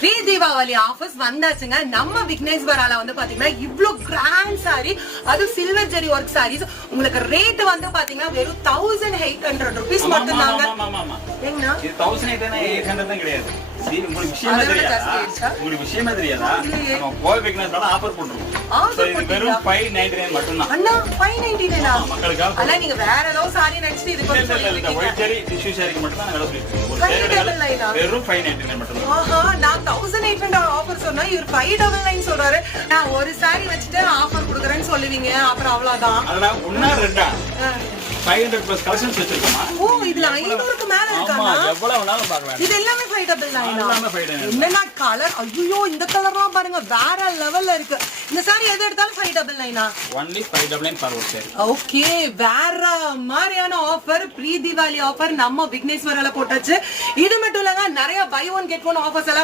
Pre Deepavali offers வந்தாச்சுங்க. நம்ம விக்னேஸ்வரால வந்து பாத்தீங்கன்னா இவ்ளோ கிராண்ட் சாரி, அது சில்வர் ஜெரி ஒர்க் சாரீஸ் உங்களுக்கு ரேட் வந்து பாத்தீங்கன்னா வெறும் 1800 rupees மட்டும் தாங்க. ஏங்கண்ணா இது 1800 தான் கிடையாது. உங்களுக்கு விஷயமே தெரியாதா? நம்ம கோல் விக்னேஸ்வரால ஆஃபர் பண்றோம். இது வெறும் 599 மட்டும் தான். அண்ணா 599 மக்களுக்காக. அண்ணா நீங்க வேற ஏதோ சாரி நினைச்சிட்டு இது கொஞ்சம் சொல்லிருக்கீங்க. ஒயிட் ஜெரி டிஷ்யூ சாரிக்கு மட்டும் தான் நான் சொல்லிருக்கேன். ஒரு சேரீல வெறும் 599 மட்டும் தான். ஆஹா, நான் 1800 ஆஃபர் சொன்னா இவர் 599 சொல்றாரு. நான் ஒரு சாரி வச்சிட்டு ஆஃபர் கொடுக்கறேன்னு சொல்லுவீங்க, அப்புறம் அவ்வளவுதான். அதடா ஒண்ணா ரெண்டா 500 plus collections வச்சிருக்கோமா? ஓ, இதுல 500க்கு மேல இருக்கானா? ஆமா, எவ்வளவு வேணாலும் பார்க்கலாம். இது எல்லாமே 599. எல்லாமே 599. என்னன்னா கலர், ஐயோ இந்த கலர்லாம் பாருங்க வேற லெவல்ல இருக்கு. இந்த சாரி எது எடுத்தாலும் 599. only 599 per ஒரு saree. ஓகே, வேற மாதிரியான ஆஃபர், ப்ரீ தீபாவளி ஆஃபர் நம்ம விக்னேஸ்வரால போட்டாச்சு. இது மட்டும் இல்லங்க, நிறைய buy one get one offers எல்லாம்